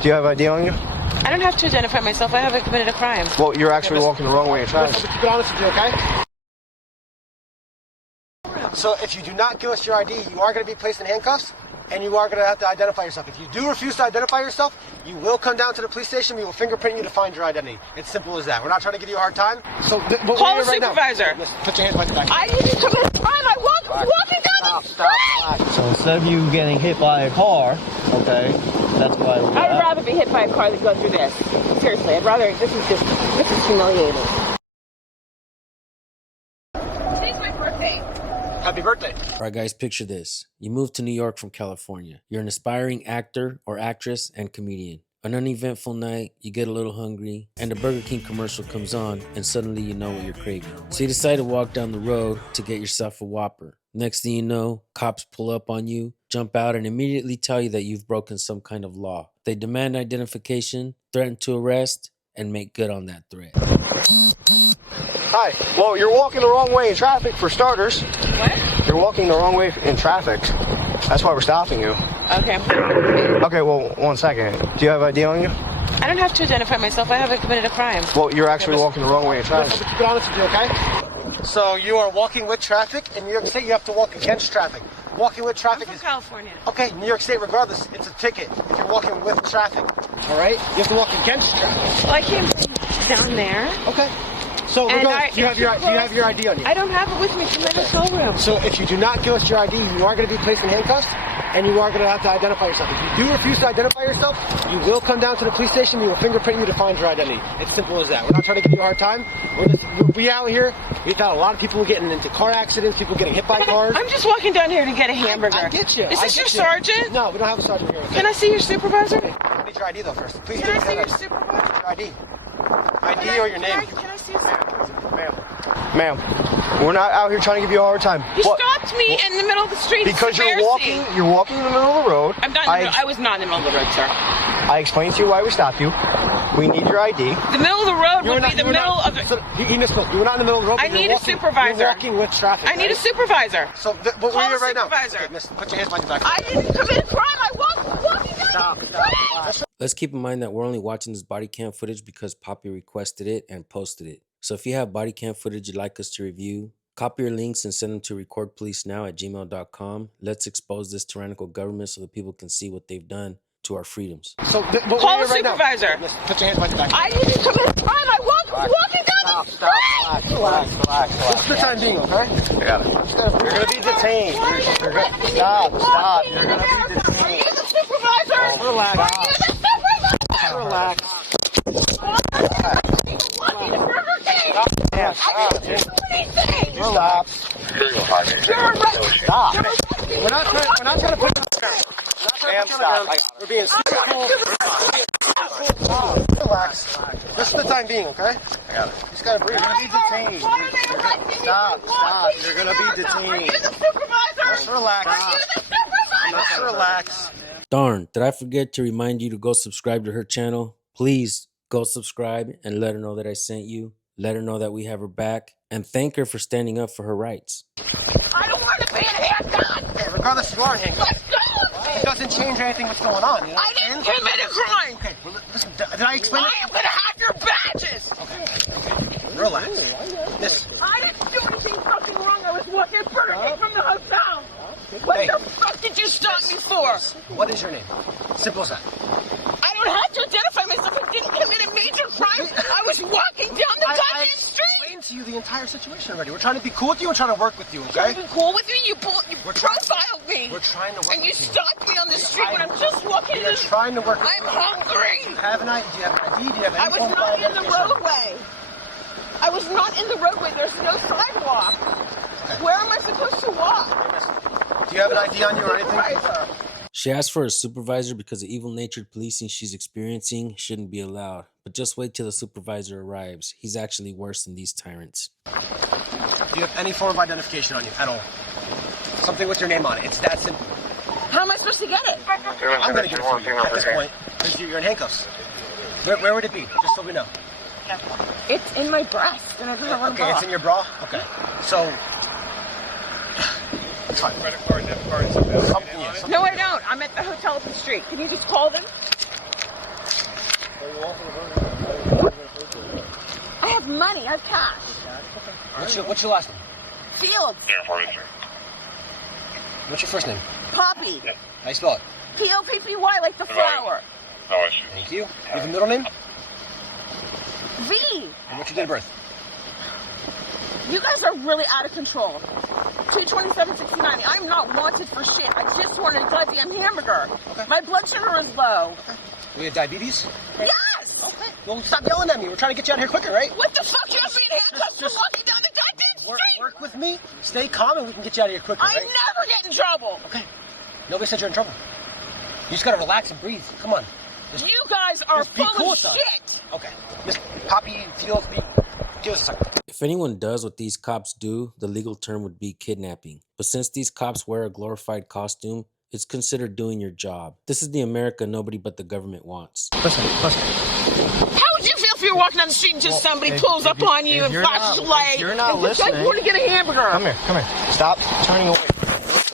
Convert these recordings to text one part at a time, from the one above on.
Do you have ID on you? I don't have to identify myself. I haven't committed a crime. Well, you're actually walking the wrong way in traffic. To be honest with you, okay? So if you do not give us your ID, you are going to be placed in handcuffs, and you are going to have to identify yourself. If you do refuse to identify yourself, you will come down to the police station. We will fingerprint you to find your identity. It's simple as that. We're not trying to give you a hard time. So call the supervisor. Put your hands behind your back. I didn't commit a crime. I walking down the street. So instead of you getting hit by a car, okay, that's why. I'd rather be hit by a car than go through this. Seriously, I'd rather. This is humiliating. Today's my birthday. Happy birthday. All right, guys, picture this. You moved to New York from California. You're an aspiring actor or actress and comedian. An uneventful night, you get a little hungry, and the Burger King commercial comes on, and suddenly you know what you're craving. So you decide to walk down the road to get yourself a Whopper. Next thing you know, cops pull up on you, jump out, and immediately tell you that you've broken some kind of law. They demand identification, threaten to arrest, and make good on that threat. Hi. Well, you're walking the wrong way in traffic, for starters. What? You're walking the wrong way in traffic. That's why we're stopping you. Okay. Okay, well, 1 second. Do you have ID on you? I don't have to identify myself. I haven't committed a crime. Well, you're actually walking the wrong way in traffic. To be honest with you, okay? So you are walking with traffic. In New York State, you have to walk against traffic. Walking with traffic I'm is... from California. Okay, New York State, regardless, it's a ticket if you're walking with traffic. All right? You have to walk against traffic. Well, I came down there. Okay. So regardless, do you have your ID on you? I don't have it with me. It's in my hotel room. So if you do not give us your ID, you are going to be placed in handcuffs, and you are going to have to identify yourself. If you do refuse to identify yourself, you will come down to the police station. We will fingerprint you to find your identity. It's simple as that. We're not trying to give you a hard time. We out here, we've had a lot of people getting into car accidents, people getting hit by cars. I'm just walking down here to get a hamburger. I get you. Is this your sergeant? No, we don't have a sergeant here. Can I see your supervisor? I need your ID though first. Please Can I see your supervisor? Your ID. ID or your name. Can I see your supervisor? Ma'am, we're not out here trying to give you a hard time. You stopped me in the middle of the street. Because you're walking in the middle of the road. I was not in the middle of the road, sir. I explained to you why we stopped you. We need your ID. The middle of the road would be the middle of the... You misspoke. You were not in the middle of the road. I need a supervisor. You're walking with traffic. I need a supervisor. So, what are you right now? Supervisor. Miss, put your hands behind your back. I didn't commit a crime. I walking down the street. Let's keep in mind that we're only watching this body cam footage because Poppy requested it and posted it. So if you have body cam footage you'd like us to review, copy your links and send them to recordpolicenow@gmail.com. Let's expose this tyrannical government so that people can see what they've done to our freedoms. So, call the supervisor. Miss, put your hands behind your back. I didn't commit a crime. I walking down the street. Relax. Just for the time being, okay? I got it. You're going to be detained. Stop. You're going to be detained. Are you the supervisor? Relax. Are you the supervisor? Relax. Walking to Burger King. I didn't do anything. Stop. You're arrested. Stop. We're not trying to put you on camera. Ma'am, stop. We're being relax. Just for the time being, okay? I got it. Just gotta breathe. You're going to be detained. Stop. You're going to be detained. Are you the supervisor? Just relax. Are you the supervisor? Just relax. Darn, did I forget to remind you to go subscribe to her channel? Please go subscribe and let her know that I sent you. Let her know that we have her back. And thank her for standing up for her rights. I don't want to be in handcuffs. Okay, regardless, you are in handcuffs. Let go of me. It doesn't change anything what's going on, you know? I didn't commit a crime. Okay, well, listen, did I explain I am going to have your badges. it? Relax. Listen. I didn't do anything fucking wrong. I was walking Burger King from the hotel. What the fuck did you stop me for? What is your name? Simple as that. I don't have to identify myself. I didn't commit a major crime. I was walking down the I goddamn street. explained to you the entire situation already. We're trying to be cool with you and trying to work with you, okay? You've been cool with me. You profiled me. We're trying to work And you with you. stopped me on the street when I'm just walking. We're trying to work with I'm hungry. you. Do you have an ID? Do you have an ID? Do you have any I was form of not in the identification? roadway. I was not in the roadway. There's no sidewalk. Where am I supposed to walk? Do you have an ID on you or anything? She asked for a supervisor because the evil-natured policing she's experiencing shouldn't be allowed. But just wait till the supervisor arrives. He's actually worse than these tyrants. Do you have any form of identification on you at all? Something with your name on it. It's that simple. How am I supposed to get it? I'm going to give it to you at this point because you're in handcuffs. Where would it be? Just so we know. It's in my breast, and I don't have one. Okay, it's in your bra? Okay. So, it's fine. Credit card, debit card, something else. Yes. No, I don't. I'm at the hotel up the street. Can you just call them? money. I have cash. What's your last name? Field. What's your first name? Poppy. How you spell it? Poppy, like the flower. Thank you. You have a middle name? V. And what's your date of birth? You guys are really out of control. 2/27/1990. I'm not wanted for shit. I just wanted a goddamn hamburger. Okay. My blood sugar is low. We have diabetes? Yes! Okay. Well, stop yelling at me. We're trying to get you out of here quicker, right? What the fuck? You have me in handcuffs for walking down the goddamn street? Work with me. Stay calm and we can get you out of here quicker, I right? never get in trouble. Okay. Nobody said you're in trouble. You just gotta relax and breathe. Come on. You guys are just be full cool of with us. shit. Okay. Miss Poppy, Field, give us a second. If anyone does what these cops do, the legal term would be kidnapping. But since these cops wear a glorified costume, it's considered doing your job. This is the America nobody but the government wants. Listen. How would you feel if you were walking down the street and just somebody pulls up on you and flashes a light? You're not and just listening. like, want to get a hamburger. Come here. Stop turning away.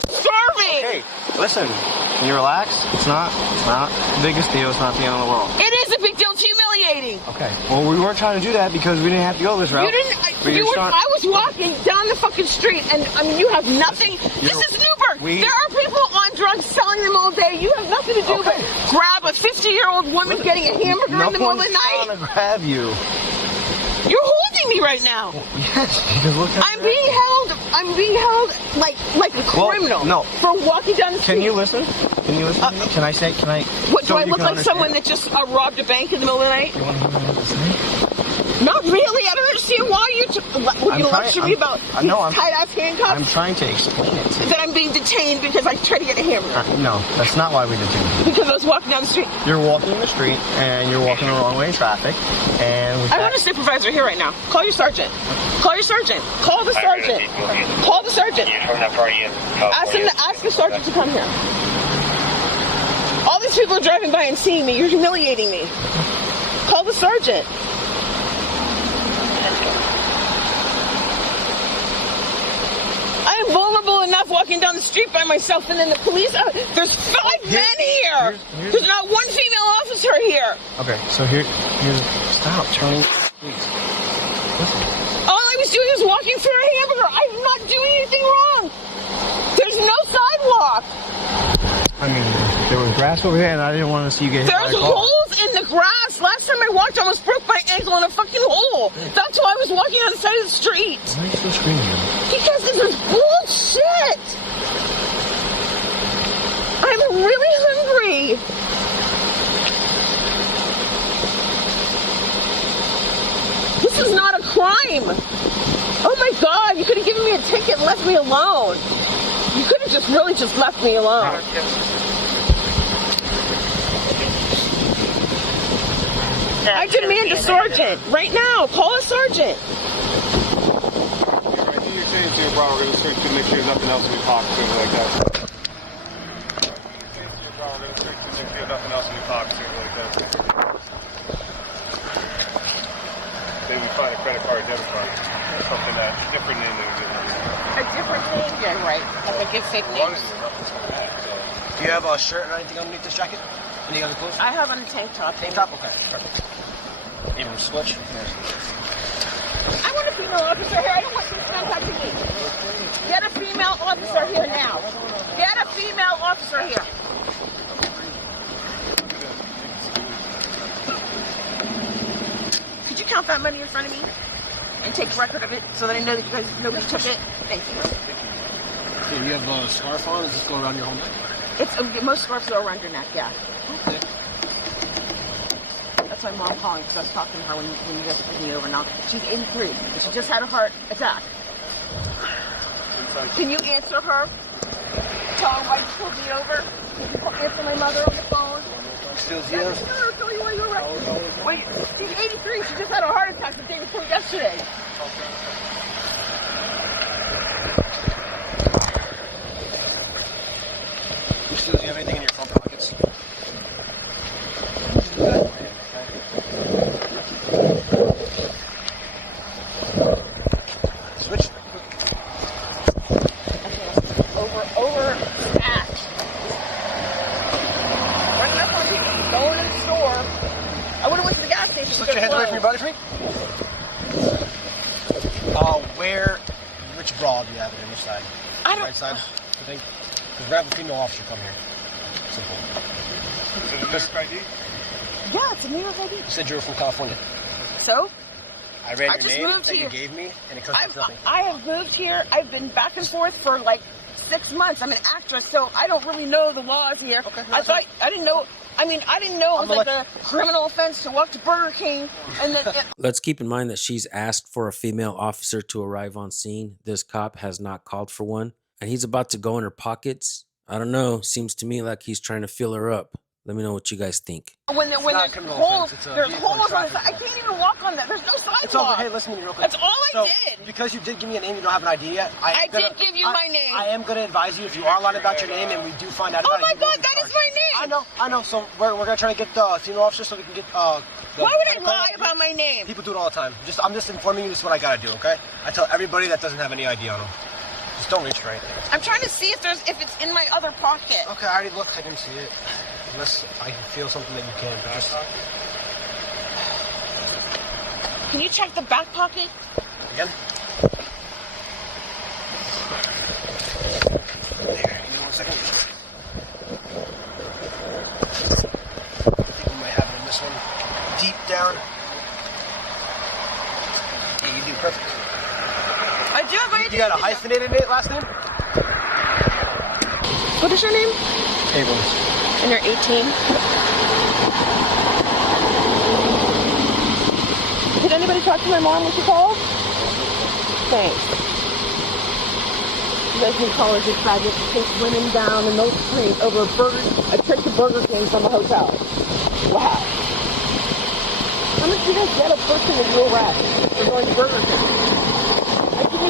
Starving. Hey, listen. Can you relax? It's not the biggest deal. It's not the end of the world. It is a big deal. It's humiliating. Okay. Well, we weren't trying to do that because we didn't have to go this route. You didn't. I was walking down the fucking street, and I mean, you have nothing. This is Newburgh. There are people on drugs selling them all day. You have nothing to do but grab a 50-year-old woman getting a hamburger in the middle of the night. No one's trying to grab you. You're holding me right now. Yes, because look at I'm being held like a criminal. No. For walking down the street. Can you listen? To me? Can I? What, do so I you look can like someone that just robbed a bank in the middle of the night? You want to hear what I have to say? Not really. I don't understand why you lecture me about tight-ass handcuffs. I'm trying to explain it to you. That I'm being detained because I tried to get a hamburger. No, that's not why we detained you. Because I was walking down the street. You're walking in the street, and you're walking the wrong way in traffic, and... I want a supervisor here right now. Call your sergeant. Call your sergeant. Call the sergeant. Call the sergeant. Ask the sergeant to come here. All these people are driving by and seeing me. You're humiliating me. Call the sergeant. I am vulnerable enough walking down the street by myself, and then the police. There's 5 men here. There's not one female officer here. Okay, so here's stop turning. Please. Listen. All I was doing was walking for a hamburger. I'm not doing anything wrong. There's no sidewalk. I mean, there was grass over here, and I didn't want to see you get hit by a There's car. holes in the grass. Last time I walked, I almost broke my ankle in a fucking hole. That's why I was walking on the side of the street. Why are you still screaming? Because this is bullshit. I'm really hungry. This is not a crime. Oh my God, you could have given me a ticket and left me alone. You could have just really just left me alone. I demand a sergeant right now. Call a sergeant. You're saying to your bro, we're going to search to make sure there's nothing else we talk to like that. Maybe we find a credit card, debit card, or something that's different than A different name, yeah, right. I think it's fake names. Do you have a shirt or anything underneath this jacket? Any other clothes? I have on a tank top. Tank top? Okay, perfect. Even switch? I want a female officer here. I don't want you contacting me. Get a female officer here now. Get a female officer here. Could you count that money in front of me? And take record of it so that I know that you guys, nobody took it? Thank you. Okay, you have a scarf on? Does this go around your whole neck? Most scarves go around your neck, yeah. Okay. That's my mom calling because I was talking to her when you guys took me over now. She's 83. She just had a heart attack. Can you answer her? Tell her why you pulled me over? Can you answer my mother on the phone? Still Yes, sir. Tell you why you were arrested. Wait, she's 83. She just had a heart attack the day before yesterday. Do you have anything in your front pockets? Switch. Overact. Running up on people, going to the store. I would have went to the gas station. Put your hands away from your body for me. Which bra do you have it in? Which side? I don't. Right side, I think. Because we have a female officer come here. Simple. Is it a New York ID? Yeah, it's a New York ID. You said you were from California. So? I ran I your just name moved that here. you gave me, and it costs nothing. I have moved here. I've been back and forth for like 6 months. I'm an actress, so I don't really know the laws here. Okay, I didn't know. I mean, I didn't know it was like a criminal offense to walk to Burger King and then. Let's keep in mind that she's asked for a female officer to arrive on scene. This cop has not called for one, and he's about to go in her pockets. I don't know. Seems to me like he's trying to fill her up. Let me know what you guys think. When there's holes on the side, I can't even walk on that. There's no sidewalk. It's over. Hey, listen to me real quick. That's all I did. Because you did give me a name, you don't have an ID yet. I did give you my name. I am going to advise you if you are lying about your name and we do find out about it. Oh my God, that is my name. I know. So we're going to try to get the female officer so we can get. Why would I lie about my name? People do it all the time. I'm just informing you this is what I got to do, okay? I tell everybody that doesn't have any ID on them. Just don't reach right. I'm trying to see if it's in my other pocket. Okay, I already looked. I didn't see it. Unless I can feel something that you can, but just... Can you check the back pocket? Again? Here, give me 1 second. I think we might have it in this one. Deep down. Yeah, you do perfect. I do have my... You got a hyphenated last name? What is your name? Abrams. And you're 18? Did anybody talk to my mom when she called? Thanks. You guys in college are tragic to take women down in those streets over a trip to Burger King from a hotel. Wow. How much do you guys get a person if you arrest for going to Burger King? I didn't do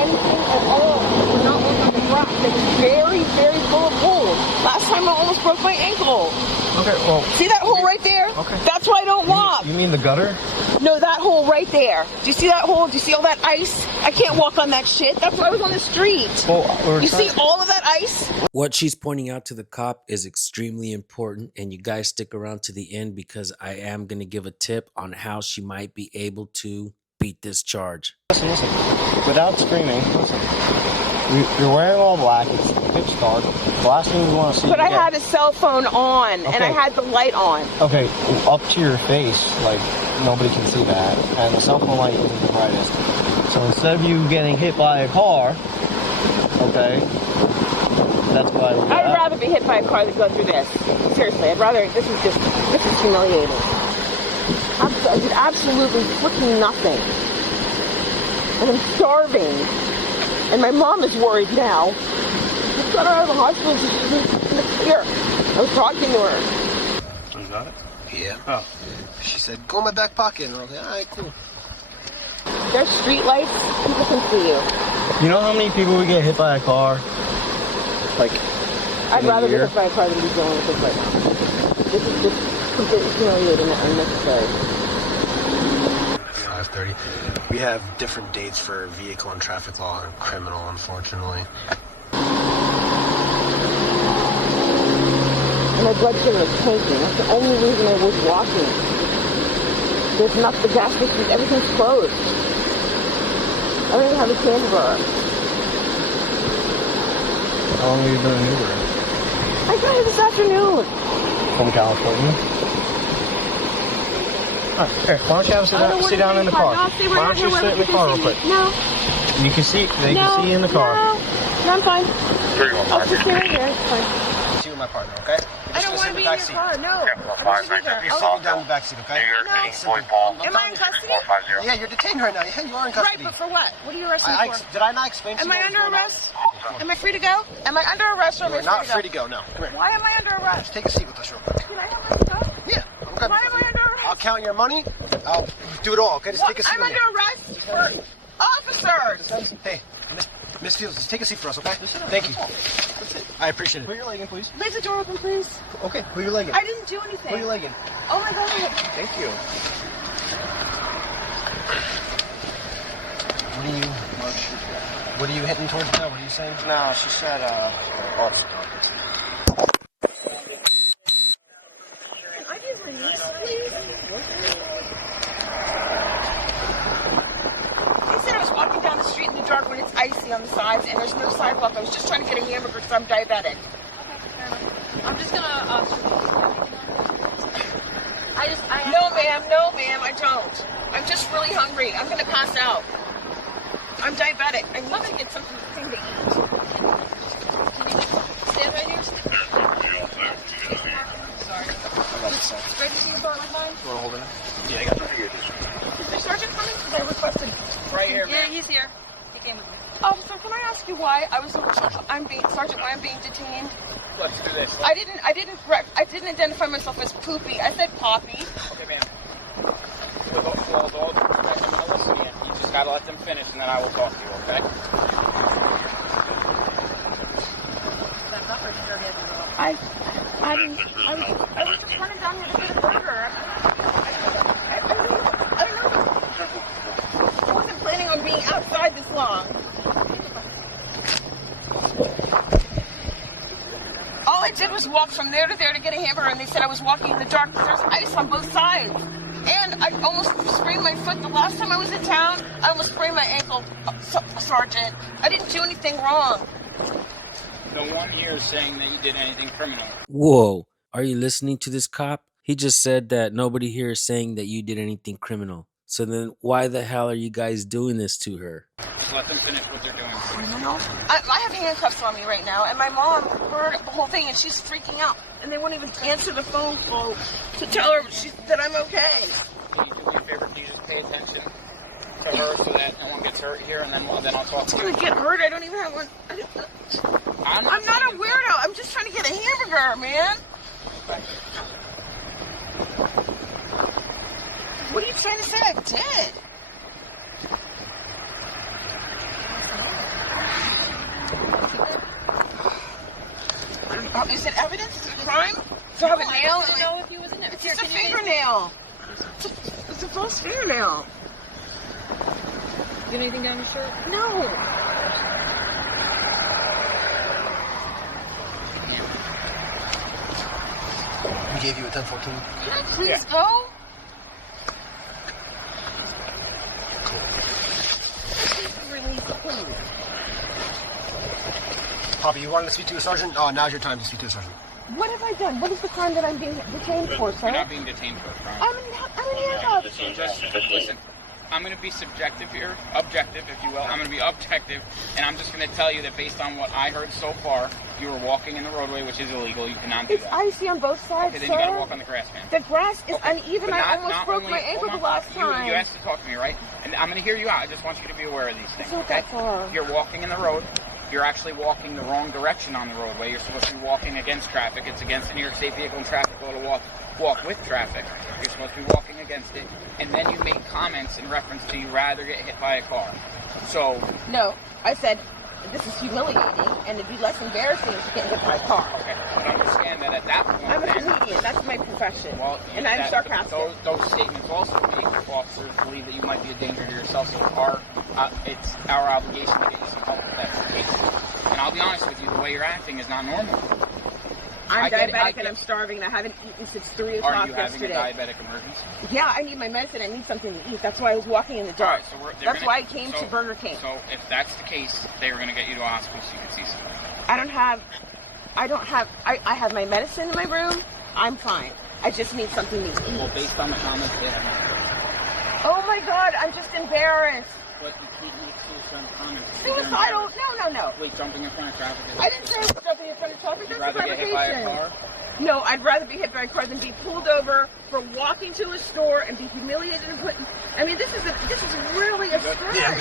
anything at all. We're not working on the ground. It was very, very full of holes. Last time I almost broke my ankle. Okay, well... See that hole right there? Okay. That's why I don't walk. You mean the gutter? No, that hole right there. Do you see that hole? Do you see all that ice? I can't walk on that shit. That's why I was on the street. Well, you see all of that ice? What she's pointing out to the cop is extremely important, and you guys stick around to the end because I am going to give a tip on how she might be able to beat this charge. Listen. Without screaming, listen. You're wearing all black. It's pitch dark. The last thing we want to see. But I had a cell phone on, and I had the light on. Okay, up to your face, like nobody can see that, and the cell phone light isn't the brightest. So instead of you getting hit by a car, okay, that's what I would do. I'd rather be hit by a car than go through this. Seriously, I'd rather. This is humiliating. I did absolutely freaking nothing. And I'm starving. And my mom is worried now. Just got her out of the hospital. She's here. I was talking to her. You got it? Yeah. Oh. She said, go in my back pocket. And I was like, all right, cool. There's street lights. People can see you. You know how many people would get hit by a car? Like, I'd rather be hit by a car than be dealing with this right now. This is just completely humiliating and unnecessary. 5:30. We have different dates for vehicle and traffic law and criminal, unfortunately. And my blood sugar is tanking. That's the only reason I was walking. There's not the gas station. Everything's closed. I don't even have a candy bar. how long have you been in Newburgh? I got here this afternoon. From California? All right, here, why don't you have a sit down in the car? Why don't you sit in the car real quick? No. You can see, they can see you in the car. No, I'm fine. I'll just stay right here. It's fine. See with my partner, okay? I don't want to be in your car. No. I don't want to be there. I'll down the back seat, okay? Am I in custody? Yeah, you're detained right now. Yeah, you are in Right, custody. but for what? What are you arresting me for? Did I not explain to you? Am I under arrest? Am I free to go? Am I under arrest or am I You're not free to go, no. Come here. Why am I under arrest? Just take a seat with us real quick. Can I have my stuff? Yeah, okay. Why am I under arrest? I'll count your money. I'll do it all, okay? Just take a seat I'm with under me. arrest for officers. Hey, Miss Fields, just take a seat for us, okay? Thank you. I appreciate it. Put your leg in, please. Leave the door open, please. Okay, put your leg in. I didn't do anything. Put your leg in. Oh my God. Thank you. What are you hitting towards now? What are you saying? No, she said, I didn't release, please. He said see on the sides, and there's no sidewalk. I was just trying to get a hamburger because I'm diabetic. Okay, fair enough. I'm just gonna, No, ma'am, I don't. I'm just really hungry. I'm gonna pass out. I'm diabetic. I need to get something to eat. can you stand right here? Sorry. Ready to see your bar like mine? You want to hold it? Yeah, I got it. Is the sergeant coming? Because I requested right here. Yeah, he's here. He came with me. Officer, can I ask you why Sergeant, why I'm being detained? Let's do this. I didn't identify myself as Poopy. I said Poppy. Okay, ma'am. With all due respect, I'm going to listen to you. You just got to let them finish, and then I will talk to you, okay? I was just running down here to get a burger. I don't know. I wasn't planning on being outside this long. All I did was walk from there to there to get a hamburger, and they said I was walking in the dark because there's ice on both sides. And I almost sprained my foot. The last time I was in town, I almost sprained my ankle, Sergeant. I didn't do anything wrong. No one here is saying that you did anything criminal. Whoa, are you listening to this cop? He just said that nobody here is saying that you did anything criminal. So then why the hell are you guys doing this to her? Just let them finish what they're doing. I don't know. I have handcuffs on me right now, and my mom heard the whole thing, and she's freaking out. And they won't even answer the phone call to tell her that I'm okay. Can you do me a favor? Can you just pay attention to her so that no one gets hurt here, and then I'll talk It's to gonna you? get hurt. I don't even have one. I'm not a weirdo. I'm just trying to get a hamburger, man. What are you trying to say I did? Is it evidence? Is it a crime? Do I have a nail? I don't know if you was in there. It's just a fingernail. It's a false fingernail. Get anything down your shirt? No. We gave you a 1014. Can I please go? This is really cool. Poppy, you wanted to speak to a sergeant? Oh, now's your time to speak to a sergeant. What have I done? What is the crime that I'm being detained for, sir? You're not being detained for a crime. I'm in handcuffs. So just listen. I'm going to be subjective here, objective, if you will. I'm going to be objective, and I'm just going to tell you that based on what I heard so far, you were walking in the roadway, which is illegal. You cannot do It's that. icy on both sides, Okay, then sir. you got to walk on the grass, man. The grass is uneven. But I almost broke my ankle the last time. You asked to talk to me, right? And I'm going to hear you out. I just want you to be aware of these things, It's not okay? that far. You're walking in the road. You're actually walking the wrong direction on the roadway. You're supposed to be walking against traffic. It's against the New York State Vehicle and Traffic Law to walk with traffic. You're supposed to be walking against it. And then you made comments in reference to you rather get hit by a car. So... No, I said, this is humiliating, and it'd be less embarrassing to get hit by a car. Okay, but understand that at that point... I'm a comedian. That's my profession. Well, and I'm sarcastic. Those statements also make officers believe that you might be a danger to yourself. So it's our obligation to get you some help if that's the case. And I'll be honest with you, the way you're acting is not normal. I'm diabetic and I'm starving and I haven't eaten since 3 o'clock Are you yesterday. having a diabetic emergency? Yeah, I need my medicine. I need something to eat. That's why I was walking in the dark. All right, so that's why I came to Burger King. So if that's the case, they were going to get you to a hospital so you can see somebody. I have my medicine in my room. I'm fine. I just need something to eat. Well, based on the comments they have. Oh my God, I'm just embarrassed. But you can't make suicidal comments. Suicidal? No. Wait, jumping in front of traffic. I didn't say jumping in front of traffic. Would you That's rather get hit by a car? No, I'd rather be hit by a car than be pulled over for walking to a store and be humiliated and put. I mean, this is really a stretch. Yeah,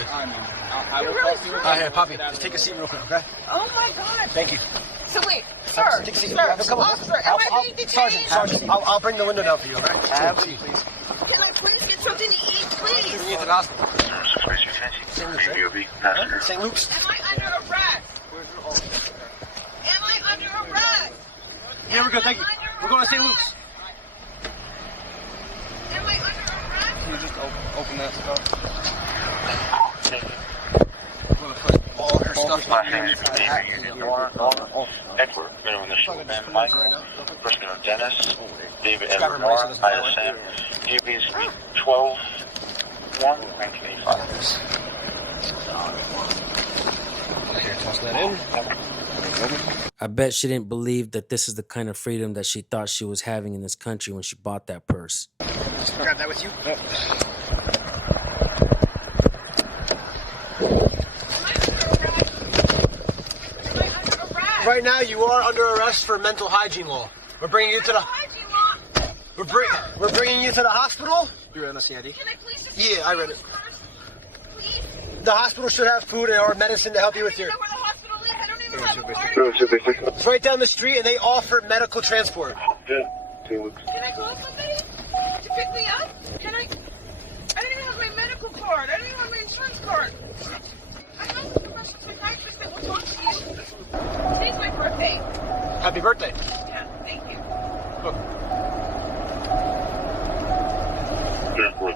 I will really talk to you. Here, Poppy, just take a seat real quick, okay? Oh my God. Thank you. So wait, sir, Take a seat. sir, Come on. officer, am I being detained? Sergeant, I'll bring the window down for you, all right? Please. Can I please get something to eat, please? Bring you to the hospital. St. Luke's. Am I under arrest? Am I under arrest? Yeah, we're good, thank you. We're going to St. Luke's. Am I under arrest? Can you just open that stuff? We're going to put all her stuff Last name is Donna, Edward, middle initial Ben Michael, first name Dennis, David Edward Moore, ISM, DB's 12-1-1985. Here, toss that in. I bet she didn't believe that this is the kind of freedom that she thought she was having in this country when she bought that purse. Just grab that with you. Right now, you are under arrest for mental hygiene law. We're bringing you to the. We're bringing you to the hospital. You're on a CID. Can I please just Yeah, I read it. Please? The hospital should have food or medicine to help you with your. I don't even know where the hospital is. I don't even have a card. It's right down the street, and they offer medical transport. Can I call somebody to pick me up? Can I don't even have my medical card. I don't even have my insurance card. I have a professional psychiatrist that will talk to you. Today's my birthday. Happy birthday. Yeah, thank you. Look. I'm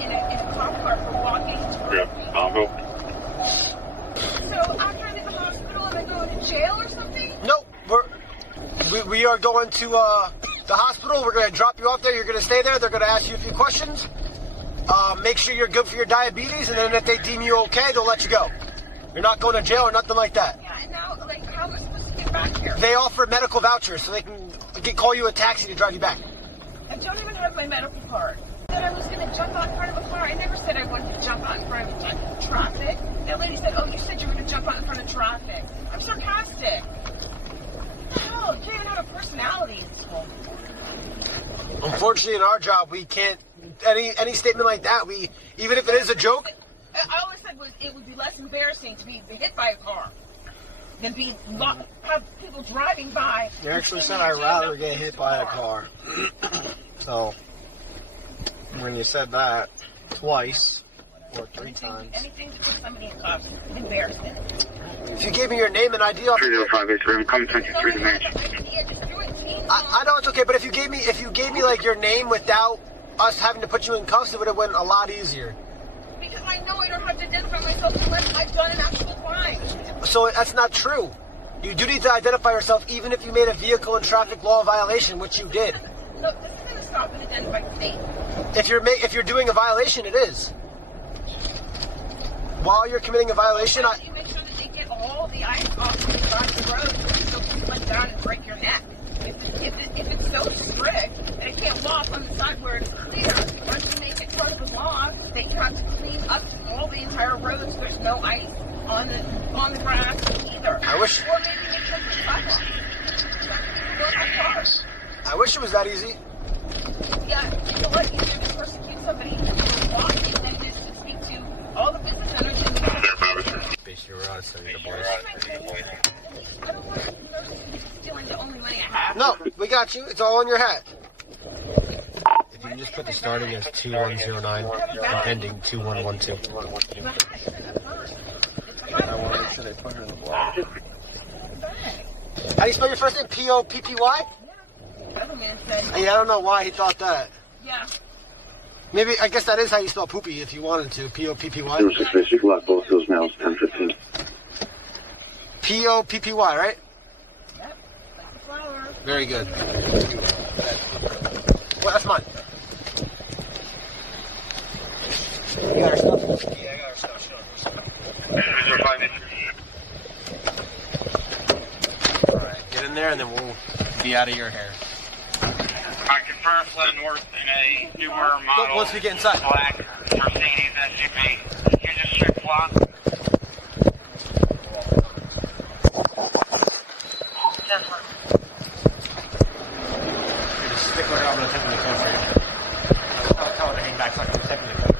in a cop car for walking to So after I leave the hospital, am I going to jail or something? No, we are going to the hospital. We're going to drop you off there. You're going to stay there. They're going to ask you a few questions. Make sure you're good for your diabetes, and then if they deem you okay, they'll let you go. You're not going to jail or nothing like that. Yeah, and now, like, how am I supposed to get back here? They offer medical vouchers, so they can call you a taxi to drive you back. I don't even have my medical card. I said I was going to jump out in front of a car. I never said I wanted to jump out in front of traffic. That lady said, oh, you said you were going to jump out in front of traffic. I'm sarcastic. What the hell? You can't even have a personality in this whole. Unfortunately, in our job, we can't. Any statement like that, even if it is a joke. I always said it would be less embarrassing to be hit by a car than have people driving by. You actually said I'd rather get hit by a car. So, when you said that twice or three times. Anything to put somebody in cuffs is embarrassing. If you gave me your name and ID, I'll... 30583, come 23 to Main. I know it's okay, but if you gave me like your name without us having to put you in cuffs, it would have went a lot easier. Because I know I don't have to identify myself unless I've done an actual crime. So that's not true. You do need to identify yourself even if you made a vehicle and traffic law violation, which you did. No, this is going to stop and identify state. If you're doing a violation, it is. While you're committing a violation, you make sure that they get all the ice off the side of the road so people slip down and break your neck. If it's so strict and it can't walk on the side where it's clear, once you make it part of the law, they have to clean up all the entire road so there's no ice on the grass either. I wish. Or maybe make sure there's sidewalks. People don't have cars. I wish it was that easy. Yeah, you know what? You should just persecute somebody who's walking and just to speak to all the business owners in the I don't want to stealing the only money I have. No, we got you. It's all on your hat. If you just put the starting as 2109 and ending 2112. I want to make sure they put her in the block. How do you spell your first name? P-O-P-P-Y? Yeah, I don't know why he thought that. Yeah. Maybe, I guess that is how you spell poopy if you wanted to. P-O-P-P-Y? You can lock both those now. It's 10:15. P-O-P-P-Y, right? Yep. Like the flower. Very good. Well, that's mine. You got our stuff? Yeah, I got our stuff. Alright, get in there and then we'll be out of your hair. I confirm flood north in a Newburgh model. Once we get inside. Black Mercedes SUV. Use a strip block. Just stick around. I'm going to take the code for you. I'll tell her to hang back so I can take the code.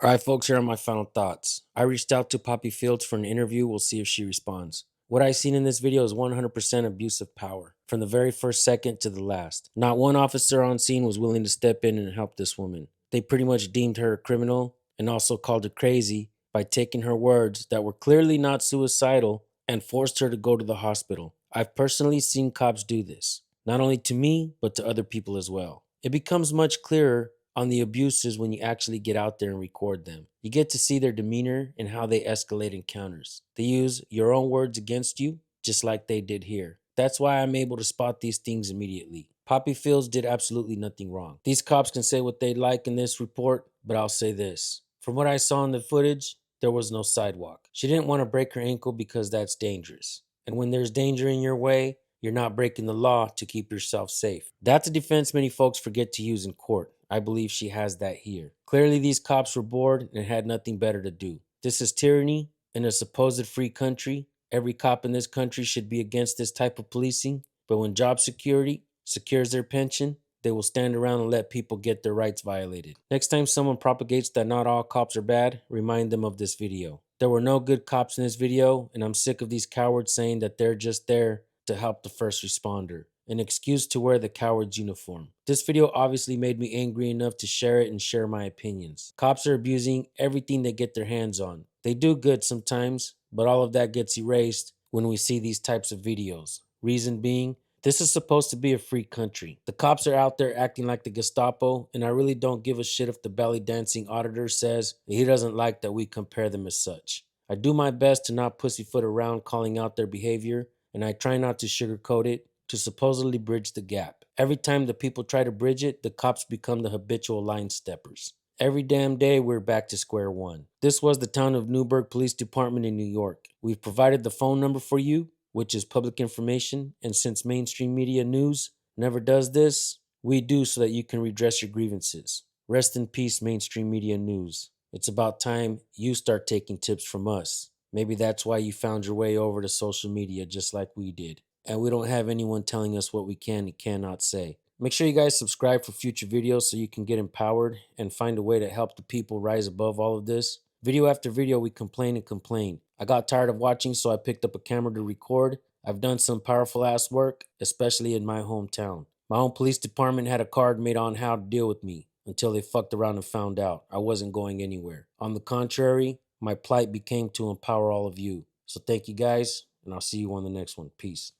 All right, folks, here are my final thoughts. I reached out to Poppy Fields for an interview. We'll see if she responds. What I seen in this video is 100% abuse of power, from the very first second to the last. Not one officer on scene was willing to step in and help this woman. They pretty much deemed her a criminal and also called her crazy by taking her words that were clearly not suicidal and forced her to go to the hospital. I've personally seen cops do this, not only to me, but to other people as well. It becomes much clearer on the abuses when you actually get out there and record them. You get to see their demeanor and how they escalate encounters. They use your own words against you just like they did here. That's why I'm able to spot these things immediately. Poppy Fields did absolutely nothing wrong. These cops can say what they like in this report, but I'll say this. From what I saw in the footage, there was no sidewalk. She didn't want to break her ankle because that's dangerous. And when there's danger in your way, you're not breaking the law to keep yourself safe. That's a defense many folks forget to use in court. I believe she has that here. Clearly these cops were bored and had nothing better to do. This is tyranny in a supposed free country. Every cop in this country should be against this type of policing. But when job security secures their pension, they will stand around and let people get their rights violated. Next time someone propagates that not all cops are bad, remind them of this video. There were no good cops in this video, and I'm sick of these cowards saying that they're just there to help the first responder. An excuse to wear the coward's uniform. This video obviously made me angry enough to share it and share my opinions. Cops are abusing everything they get their hands on. They do good sometimes, but all of that gets erased when we see these types of videos. Reason being, this is supposed to be a free country. The cops are out there acting like the Gestapo, and I really don't give a shit if the belly dancing auditor says that he doesn't like that we compare them as such. I do my best to not pussyfoot around calling out their behavior, and I try not to sugarcoat it to supposedly bridge the gap. Every time the people try to bridge it, the cops become the habitual line steppers. Every damn day we're back to square one. This was the town of Newburgh Police Department in New York. We've provided the phone number for you, which is public information, and since mainstream media news never does this, we do so that you can redress your grievances. Rest in peace, mainstream media news. It's about time you start taking tips from us. Maybe that's why you found your way over to social media just like we did. And we don't have anyone telling us what we can and cannot say. Make sure you guys subscribe for future videos so you can get empowered and find a way to help the people rise above all of this. Video after video, we complain and complain. I got tired of watching, so I picked up a camera to record. I've done some powerful ass work, especially in my hometown. My own police department had a card made on how to deal with me until they fucked around and found out I wasn't going anywhere. On the contrary, my plight became to empower all of you. So thank you guys, and I'll see you on the next one. Peace.